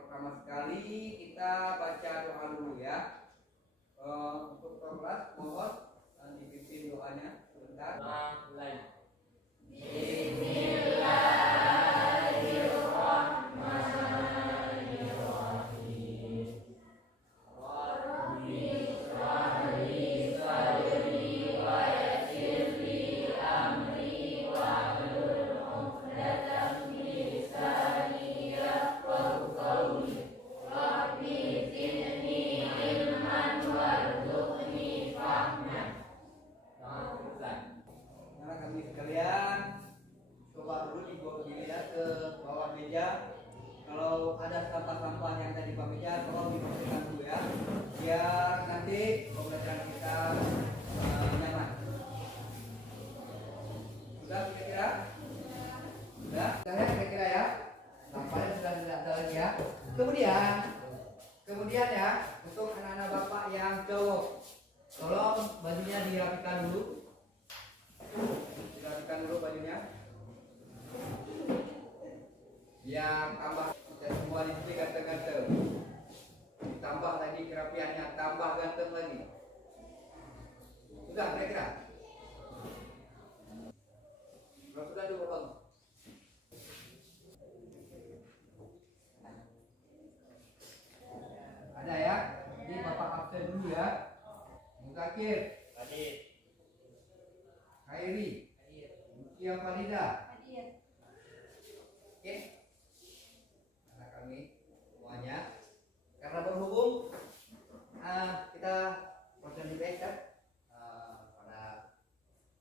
pertama sekali kita baca doa dulu ya. Untuk kelas mohon dipimpin doanya sebentar. Kalau ada sampah-sampah yang tadi Pak meja, tolong dibersihkan dulu ya, biar nanti pembelajaran kita nyaman. Sudah kira-kira? Sudah? Sudah kira-kira ya? Nampaknya sudah tidak ada lagi ya. Kemudian ya, untuk anak-anak bapak yang cowok, tolong bajunya dirapikan dulu. Dirapikan dulu bajunya. Yang tambah semua di sini ganteng-ganteng, ditambah lagi kerapiannya, tambah ganteng lagi. Sudah kira-kira? Kalau sudah dulu bang. Ada ya? Ini bapak absen dulu ya. Muzakir, Khairi, Mutia Farida. Oke. Semuanya, karena berhubung kita proses di backup pada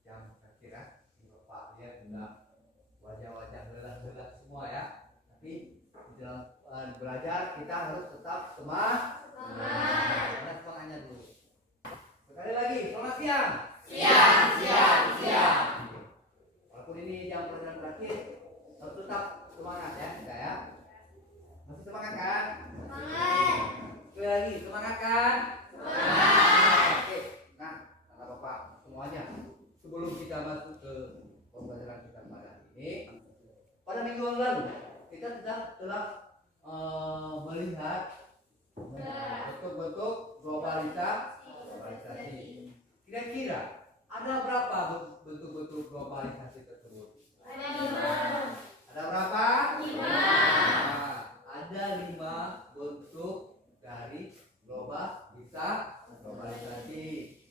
jam kira Bapak lihat sudah wajah-wajah lelah-lelah semua ya, tapi di dalam belajar kita harus tetap semangat. Karena semangatnya dulu. Sekali lagi, selamat siang. Siang. Walaupun ini jam pelajaran berakhir, harus tetap semangat ya kita ya. Masih semangat kan? Semangat. Sekali lagi, semangat kan? Semangat. Oke, nah, kata Bapak semuanya, sebelum kita masuk ke pembelajaran kita pada ini, pada minggu yang lalu kita telah melihat bentuk-bentuk globalisasi. Kira-kira ada berapa bentuk-bentuk globalisasi tersebut? Ada berapa? 5. Ada 5 bentuk dari globalisasi.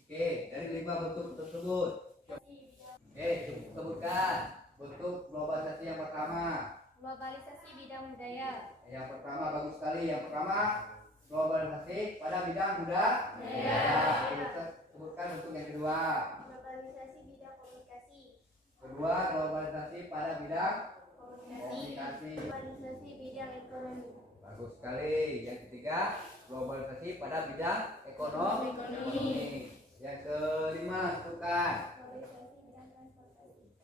Oke, dari 5 bentuk tersebut. Oke, sebutkan bentuk globalisasi yang pertama. Globalisasi bidang budaya. Yang pertama bagus sekali. Yang pertama globalisasi pada bidang budaya. Sebutkan bentuk yang kedua. Globalisasi bidang komunikasi. Kedua, globalisasi pada bidang komunikasi. Globalisasi bidang ekonomi. Bagus sekali. Yang ketiga, globalisasi pada bidang ekonomi. Yang kelima, sebutkan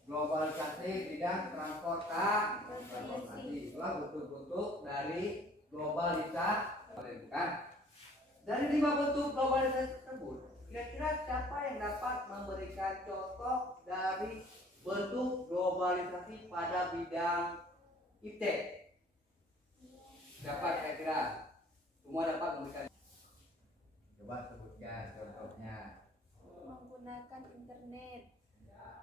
globalisasi bidang transportasi. Itulah bentuk-bentuk dari globalisasi. Kan? Dari 5 bentuk globalisasi tersebut, kira-kira siapa yang dapat memberikan contoh dari bentuk globalisasi pada bidang IT? Dapat kira-kira? Semua dapat memberikan. Coba sebutkan contohnya. Menggunakan internet,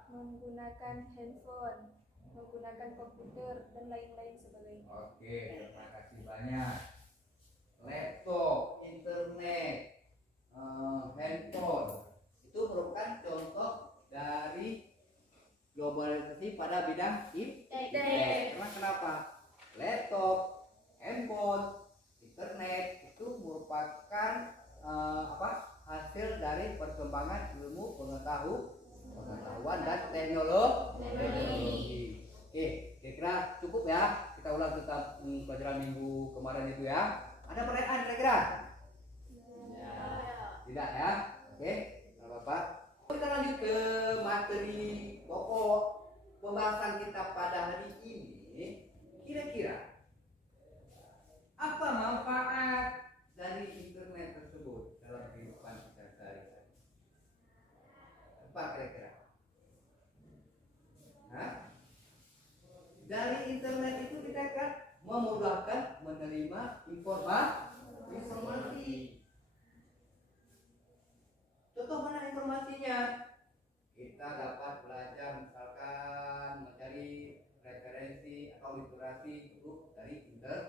menggunakan handphone, menggunakan komputer dan lain-lain sebagainya. Oke, terima kasih banyak. Laptop, internet, handphone itu merupakan contoh dari globalisasi pada bidang IT. Karena kenapa? Laptop, handphone, internet itu merupakan hasil dari perkembangan ilmu pengetahuan dan teknologi. Oke, kira-kira cukup ya. Kita ulang tentang pelajaran minggu kemarin itu ya. Ada pertanyaan kira-kira? Tidak ya? Oke, tidak apa-apa. Kita lanjut ke materi pokok pembahasan kita pada hari ini. Kira-kira apa manfaat dari internet tersebut dalam kehidupan kita sehari-hari? Apa kira-kira? Dari internet itu kita kan memudahkan menerima informasi. Contoh mana informasinya? Kita dapat belajar misalkan mencari referensi atau literasi grup dari internet.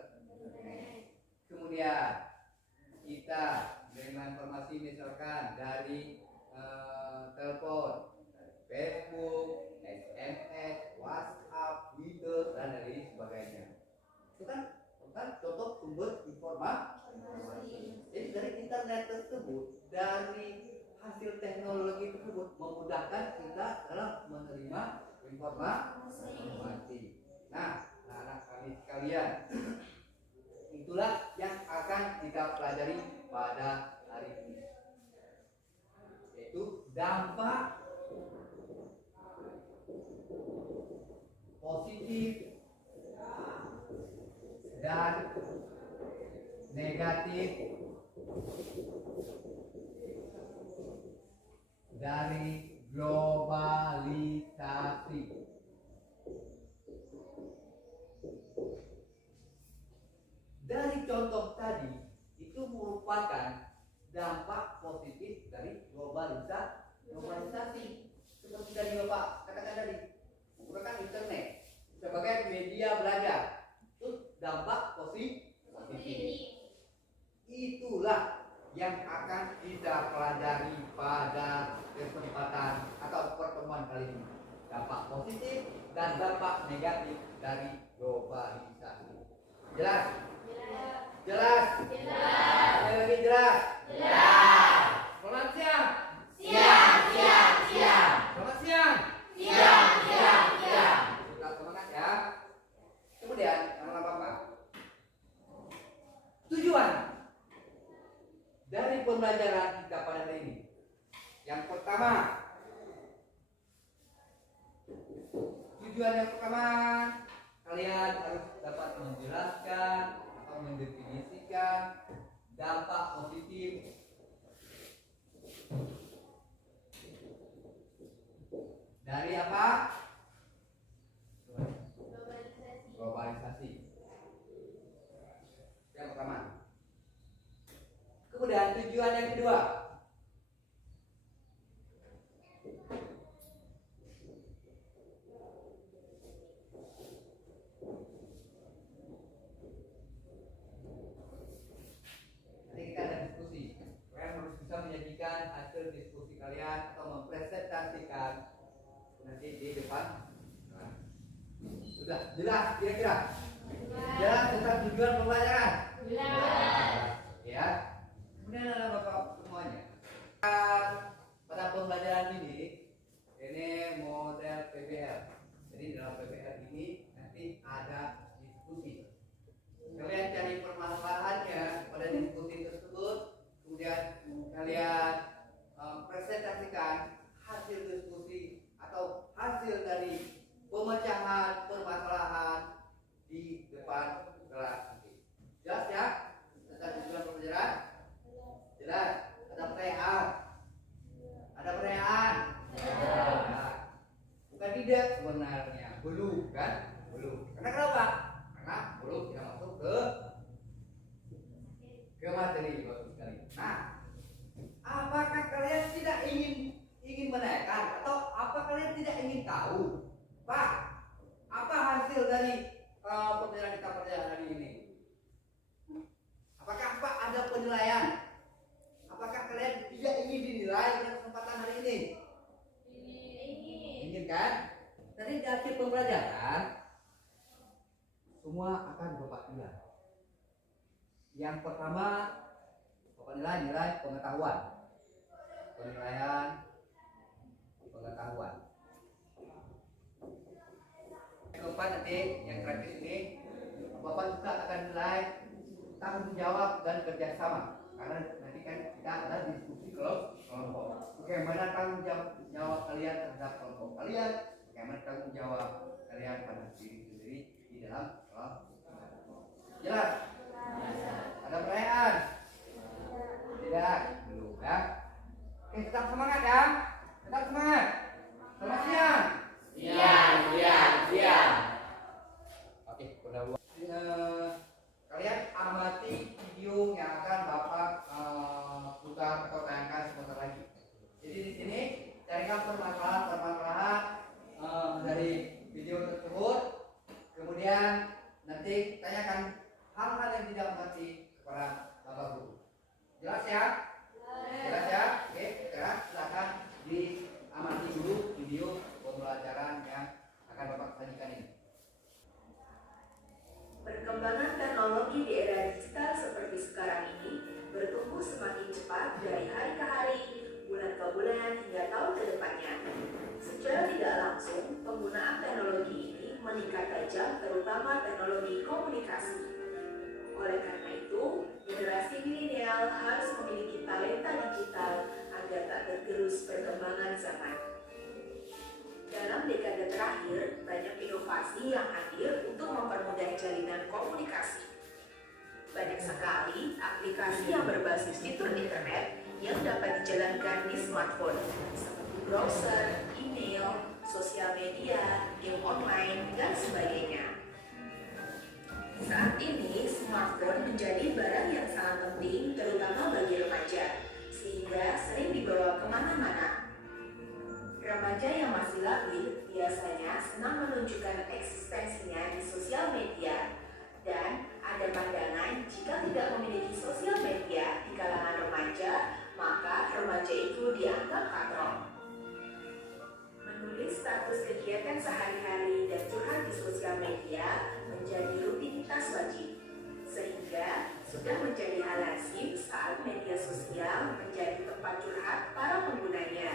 Kemudian kita menerima informasi misalkan dari telepon, dari Facebook, SMS, WhatsApp, Twitter, dan lain sebagainya. Itu kan contoh sumber informasi. Jadi dari internet tersebut, dari hasil teknologi tersebut memudahkan kita dalam menerima informasi. Nah, anak-anak kami sekalian, itulah yang akan kita pelajari pada hari ini, yaitu dampak positif dan negatif dari globalisasi. Dari contoh tadi itu merupakan dampak positif dari globalisasi. Seperti tadi Bapak katakan tadi, menggunakan internet sebagai media belajar, itu dampak positif. Itulah yang akan kita pelajari pada kesempatan atau pertemuan kali ini. Dampak positif dan dampak negatif dari globalisasi. Jelas? Jelas? Sekali lagi jelas? Selamat siang. Selamat siang. Tetap semangat ya. Kemudian anak-anak Bapak, tujuan dari pembelajaran kita pada hari ini. Yang pertama, kalian harus dapat menjelaskan atau mendefinisikan dampak positif dari apa? Globalisasi. Yang pertama. Kemudian tujuan yang kedua, nanti kita ada diskusi. Kalian harus bisa menyajikan hasil diskusi kalian atau mempresentasikan nanti di depan. Nah, sudah jelas kira-kira? Jelas tentang tujuan pembelajaran? Ya. Kemudian ada Bapak semuanya. Pada pembelajaran ini model PBL. Jadi dalam PBL ini nanti ada diskusi. Kalian cari permasalahannya pada diskusi tersebut, kemudian kalian presentasikan hasil diskusi atau hasil dari pemecahan permasalahan di depan kelas nanti. Jelas ya? Tentang tujuan pembelajaran? Jelas? Ada pertanyaan? Bukan tidak sebenarnya. Belum kan? Belum. Karena kenapa? Karena belum tidak masuk ke materi Bapak sekali. Nah, apakah kalian tidak ingin menanyakan atau apa kalian tidak ingin tahu, Pak? Apa hasil dari pembelajaran kita pada hari ini? Apakah Pak ada penilaian? Apakah kalian tidak ingin dinilai pada kesempatan hari ini? Ingin kan? Tadi di akhir pembelajaran semua akan Bapak nilai. Yang pertama Bapak nilai pengetahuan. Penilaian pengetahuan. Keempat nanti yang terakhir ini Bapak juga akan nilai tanggung jawab dan kerjasama. Karena nanti kan kita ada diskusi kelompok. Bagaimana tanggung jawab kalian terhadap kelompok kalian? Bagaimana tanggung jawab kalian pada diri sendiri di dalam kelompok? Jelas? Ada pertanyaan? Tidak? Belum ya? Oke, tetap semangat ya. Tetap semangat. Selamat siang. Siang. Oke, udah nanti tanyakan hal-hal yang tidak mengerti kepada Bapak Guru. Jelas ya? Jelas ya? Oke, sekarang silakan diamati dulu video pembelajaran yang akan Bapak sajikan ini. Perkembangan teknologi di era digital seperti sekarang ini bertumbuh semakin cepat dari hari ke hari, bulan ke bulan, hingga tahun ke depannya. Secara tidak langsung, penggunaan teknologi ini meningkat tajam, terutama teknologi komunikasi. Oleh karena itu, generasi milenial harus memiliki talenta digital agar tak tergerus perkembangan zaman. Dalam dekade terakhir, banyak inovasi yang hadir untuk mempermudah jalinan komunikasi. Banyak sekali aplikasi yang berbasis fitur internet yang dapat dijalankan di smartphone, seperti browser, email, sosial media, game online, dan sebagainya. Saat ini, smartphone menjadi barang yang sangat penting, terutama bagi remaja, sehingga sering dibawa kemana-mana. Remaja yang masih labil biasanya senang menunjukkan eksistensinya di sosial media, dan ada pandangan jika tidak memiliki sosial media di kalangan remaja, maka remaja itu dianggap katro. Menulis status kegiatan sehari-hari dan curhat di sosial media menjadi rutinitas wajib, sehingga sudah menjadi hal lazim saat media sosial menjadi tempat curhat para penggunanya.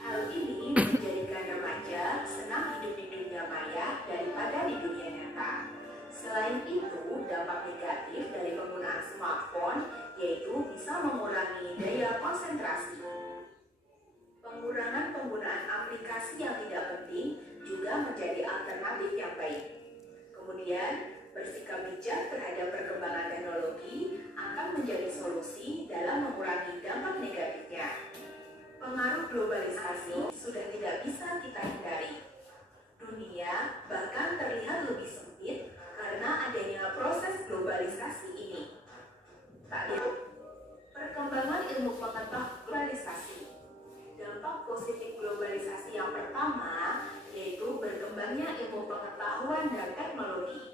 Hal ini menjadikan remaja senang hidup di dunia maya daripada di dunia nyata. Selain itu, dampak negatif dari penggunaan smartphone yaitu bisa mengurangi daya konsentrasi. Pengurangan penggunaan aplikasi yang tidak penting juga menjadi alternatif yang baik. Kemudian, bersikap bijak terhadap perkembangan teknologi akan menjadi solusi dalam mengurangi dampak negatifnya. Pengaruh globalisasi sudah tidak bisa kita hindari. Dunia bahkan terlihat lebih sempit karena adanya proses globalisasi ini. Tak lupa, perkembangan ilmu pengetahuan globalisasi. Dampak positif globalisasi yang pertama yaitu berkembangnya ilmu pengetahuan dan teknologi.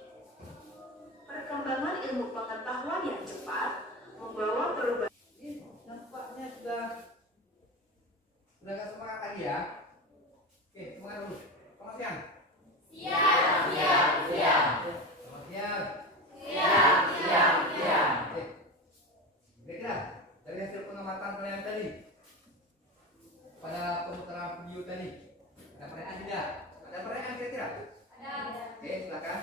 Perkembangan ilmu pengetahuan yang cepat membawa perubahan. Nampaknya sudah gak semangat tadi ya? Oke, semangat dulu. Selamat siang. Siap. Selamat siang. Oke. Kira-kira dari hasil pengamatan kalian tadi pada pemutaran video tadi ada pertanyaan tidak? Ada pertanyaan kira-kira? Ada. Oke, silakan.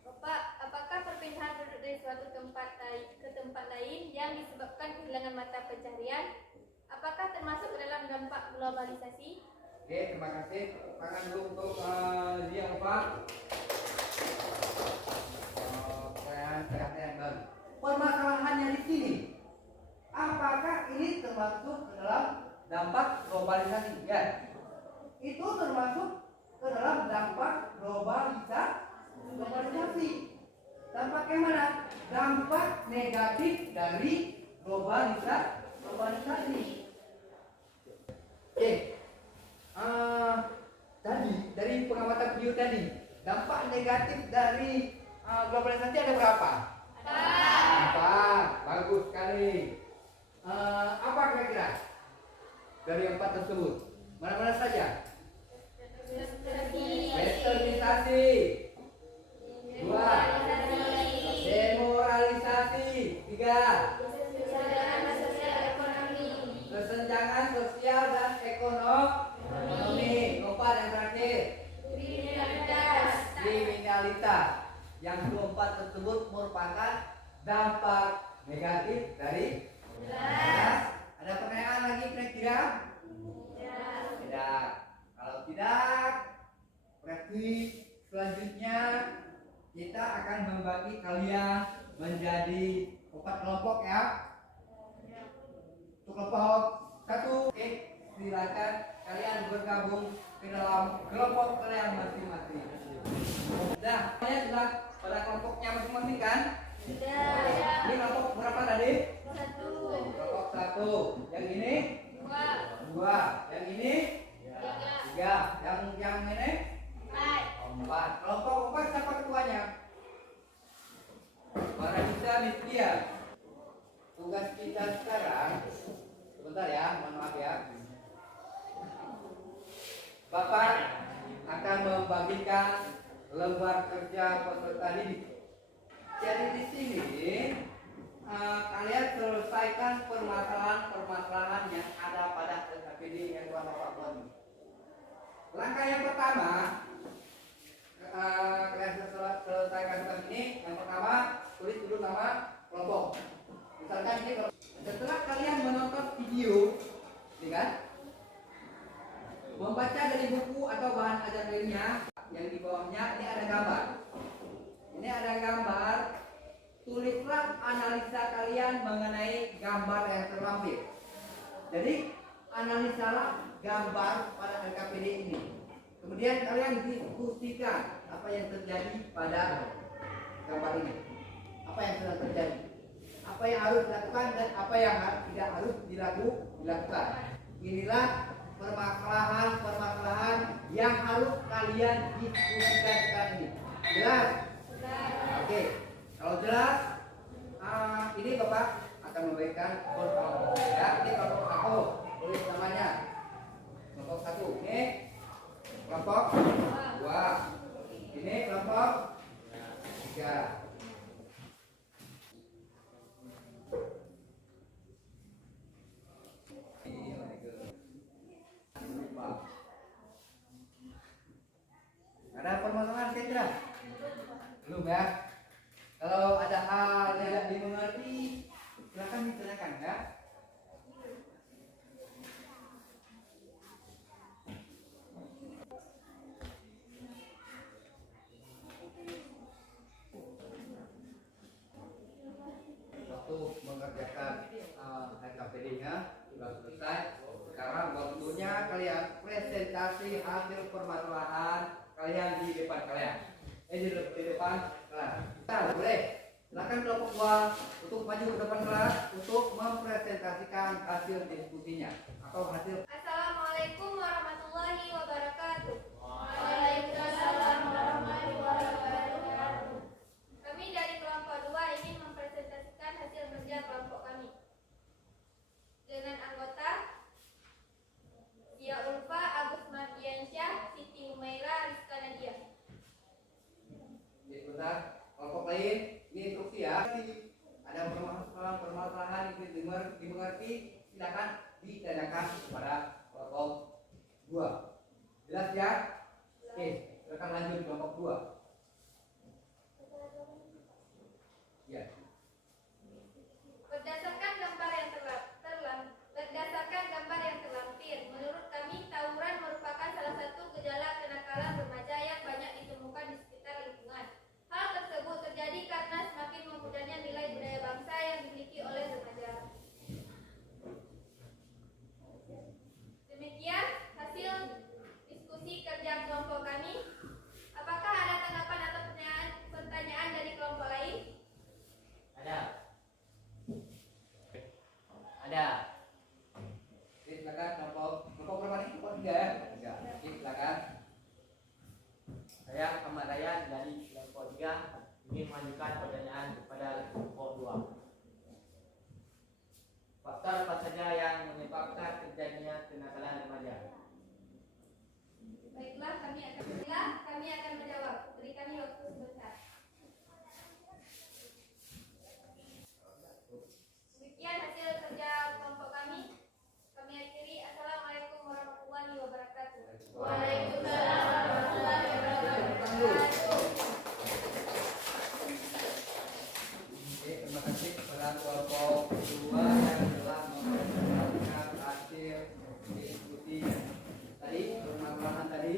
Bapak, apakah perpindahan penduduk dari suatu tempat ke tempat lain yang disebabkan kehilangan mata pencaharian, apakah termasuk dalam dampak globalisasi? Oke, terima kasih. Tangan dulu untuk dia Pak. Pertanyaan baru. Permasalahannya di sini, apakah ini termasuk ke dalam dampak globalisasi? Ya, itu termasuk ke dalam dampak globalisasi. Dampak yang mana? Dampak negatif dari globalisasi. Oke. Tadi dari pengamatan video tadi, dampak negatif dari globalisasi ada berapa? Empat. Bagus sekali. Apa kira-kira dari 4 tersebut? Mana-mana saja? Westernisasi. 2. Demoralisasi. 3. Kesenjangan sosial dan ekonomi. 4 yang terakhir. Kriminalitas. Yang keempat tersebut merupakan dampak negatif dari ada pertanyaan lagi kira-kira? Tidak. Kalau tidak, berarti selanjutnya kita akan membagi kalian menjadi 4 kelompok ya. Untuk kelompok 1, oke, silakan kalian bergabung ke dalam kelompok kalian masing-masing. Sudah, kalian sudah pada kelompoknya masing-masing kan? Sudah. Ini kelompok berapa tadi? 1. Kelompok 1. Yang ini? 2. Yang ini? 3. Yang ini? 4. Kelompok 4 Bapak akan membagikan lembar kerja peserta didik. Jadi di sini kalian selesaikan permasalahan-permasalahan yang ada pada LKPD yang Tuhan Bapak buat. Langkah yang pertama, kalian selesaikan tugas ini. Yang pertama, tulis dulu nama kelompok. Misalkan ini, setelah kalian menonton video, ini kan, membaca dari buku atau bahan ajar lainnya, yang di bawahnya ini ada gambar. Ini ada gambar. Tulislah analisa kalian mengenai gambar yang terlampir. Jadi analisalah gambar pada LKPD ini. Kemudian kalian diskusikan apa yang terjadi pada gambar ini. Apa yang sedang terjadi. Apa yang harus dilakukan dan apa yang tidak harus dilakukan. Inilah permasalahan yang harus kalian diskusikan sekarang ini. Jelas? Oke. Kalau jelas, ini Bapak akan memberikan kelompok. Ya, ini kelompok aku. Tulis namanya. Kelompok 1. Ini kelompok 2. Ini kelompok 3. Ada permasalahan Kendra? Belum ya? Kalau ada hal yang tidak dimengerti, silakan ditanyakan ya. Waktu mengerjakan LKPD-nya sudah selesai. Sekarang waktunya kalian presentasi hasil permasalahan kalian di depan kalian. Di depan kelas. Nah, boleh. Silakan kelompok 2 untuk maju ke depan kelas untuk mempresentasikan hasil diskusinya atau hasil. Assalamualaikum warahmatullahi wabarakatuh. Waalaikumsalam warahmatullahi wabarakatuh. Kami dari kelompok 2 ingin mempresentasikan hasil kerja kelompok kami dengan anggota Dia Ulfa, Agus Mardiansyah, Siti Umaira, Rizka Nadia. Sebentar, kelompok lain ini instruksi ya. Ada permasalahan yang dimengerti, silakan ditanyakan kepada kelompok 2. Jelas ya? Oke, silakan lanjut kelompok 2. Ya. Berdasarkan gambar yang terlampir, menurut kami tawuran merupakan salah satu gejala kenakalan remaja yang banyak ditemukan di sekitar lingkungan. Hal tersebut terjadi karena semakin memudahnya nilai budaya bangsa yang dimiliki oleh remaja. Demikian hasil diskusi kerja kelompok kami. Apakah ada tanggapan atau pertanyaan dari kelompok lain? Ada. Ada. Silakan kelompok berapa nih? Kelompok 3 ya? 3. Silakan. Saya Ahmad Ryan dari kelompok 3 ingin mengajukan pertanyaan kepada kelompok 2. Faktor apa saja yang menyebabkan terjadinya kenakalan remaja? Baiklah, kami akan menjawab. Beri kami waktu sebentar. Demikian hasil kerja kelompok kami. Kami akhiri. Assalamualaikum warahmatullahi wabarakatuh. Waalaikumsalam warahmatullahi wabarakatuh. Terima kasih kepada kelompok 2 yang telah mempresentasikan hasil diskusi tadi, permasalahan tadi.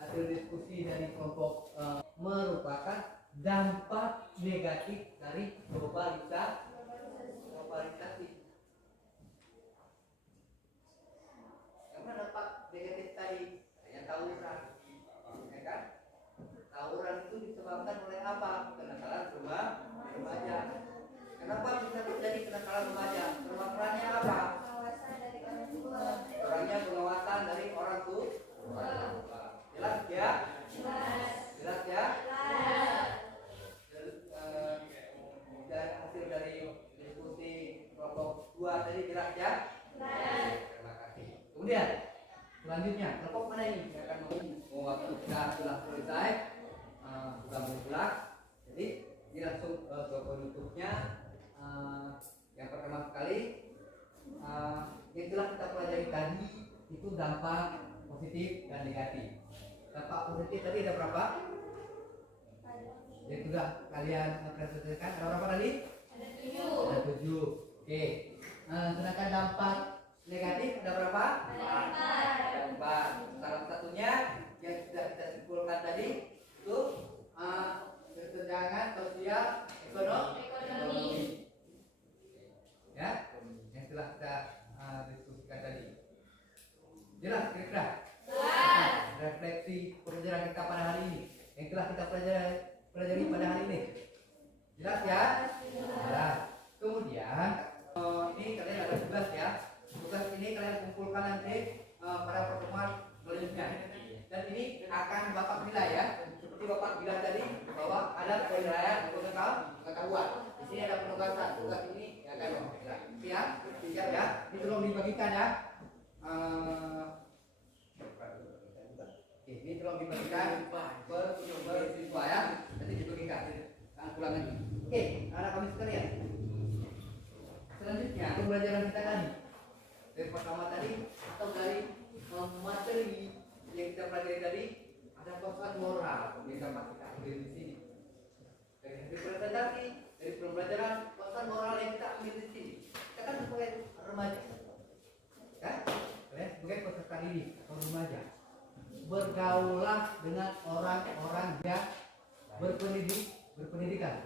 Hasil diskusi dari kelompok merupakan dampak negatif dari globalisasi. Yang mana dampak negatif tadi? Yang tawuran, ya kan? Tawuran itu disebabkan oleh apa? Kenakalan remaja. Kenapa bisa terjadi kenakalan remaja? Permasalahannya apa? Kurangnya pengawasan dari orang tua. Jelas ya? Jelas ya? Hasil dari diskusi kelompok 2 tadi jelas ya? Terima kasih. Kemudian selanjutnya kelompok mana ini? dan negatif. Dampak positif tadi ada berapa? Yang sudah kalian presentasikan ada berapa tadi? Ada 7. Ada 7. Oke. Sedangkan dampak negatif ada berapa? Ada 4. Ada 4. Salah satunya yang sudah kita simpulkan tadi itu kesenjangan sosial ekonomi. Ya, yang telah kita diskusikan tadi. Jelas kira-kira? Jelas. Refleksi pelajaran kita pada hari ini yang telah kita pelajari pada hari ini. Jelas ya? Jelas. Kemudian ini kalian ada tugas ya. Tugas ini kalian kumpulkan nanti pada pertemuan selanjutnya. Dan ini akan Bapak nilai ya. Seperti Bapak bilang tadi bahwa ada penilaian pengetahuan. Di sini ada penugasan. Tugas ini ya kan Bapak bilang. Siap? Siap ya. Ini tolong dibagikan ya. Oke, ini tolong dibagikan per siswa ya. Nanti dibagikan. Ulang lagi. Oke, anak kami sekalian. Selanjutnya pembelajaran kita tadi dari pertama tadi atau dari materi yang kita pelajari tadi ada pesan moral yang dapat kita ambil di sini. Dari presentasi, dari pembelajaran pesan moral yang kita ambil di sini. Kita kan sebagai remaja, kan? Kalian sebagai peserta didik atau remaja, bergaulah dengan orang-orang yang berpendidikan.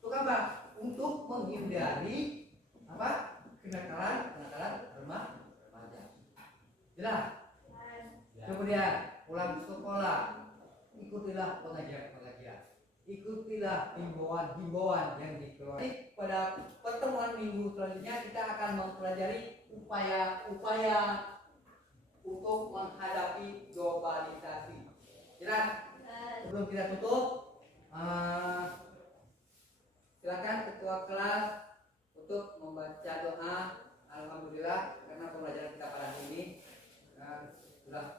Untuk apa? Untuk menghindari apa? Kenakalan remaja. Jelas? Kemudian pulang sekolah, ikutilah pengajian. Ikutilah himbauan yang dikeluarkan. Pada pertemuan minggu selanjutnya kita akan mempelajari upaya untuk menghadapi globalisasi. Jelas? Sebelum kita tutup, silakan ketua kelas untuk membaca doa. Alhamdulillah karena pembelajaran kita pada hari ini sudah